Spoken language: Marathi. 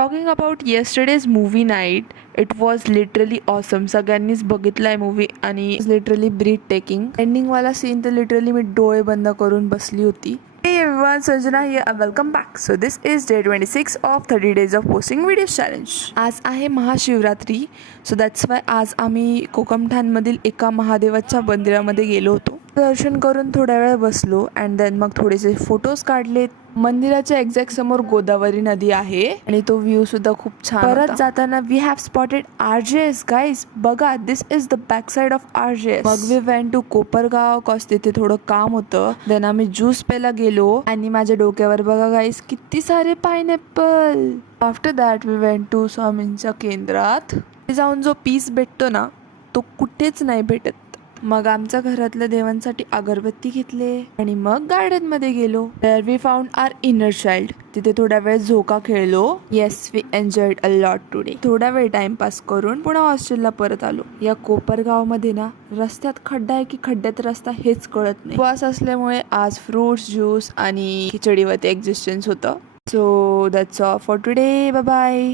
Talking about yesterday's movie night, it was literally awesome. सगळ्यांनीच बघितलाय मूवी आणि लिटरली ब्रीथ टेकिंग. एंडिंगवाला सीन तर लिटरली मी डोळे बंद करून बसली होती. Hey everyone, Sanjana here and welcome back. So this is day 26 of 30 days of posting videos challenge. आज आहे महाशिवरात्री, सो दॅट्स वाय आज आम्ही कोकमठाणमधील एका महादेवाच्या मंदिरामध्ये गेलो होतो. दर्शन करून थोड्या वेळ बसलो अँड देन मग थोडेसे फोटोज काढले. मंदिराच्या एक्झॅक्ट समोर गोदावरी नदी आहे आणि तो व्ह्यू सुद्धा खूप छान. परत जाताना we have spotted RJS guys. बघा, this is the back side of RJS. मग we went to Kopargaon cause तिथे थोडं काम होतं. देन आम्ही ज्यूस प्यायला गेलो आणि माझ्या डोक्यावर बघा गाईज किती सारे pineapple. After that we went to स्वामींच्या केंद्रात. जाऊन जो पीस भेटतो ना तो कुठेच नाही भेटत. मग आमच्या घरातल्या देवांसाठी अगरबत्ती घेतले आणि मग गार्डन मध्ये गेलो. There we found our inner child. तिथे थोड्या वेळ झोका खेळलो. Yes, we enjoyed a lot today. थोडा वेळ टाइमपास करून पुन्हा हॉस्टेलला परत आलो. या कोपरगाव मध्ये ना रस्त्यात खड्डा आहे की खड्ड्यात रस्ता हेच कळत नाही. उपवास असल्यामुळे आज फ्रुट्स ज्यूस आणि खिचडीवरती एक्झिस्टन्स होतं. So that's all for today. Bye bye.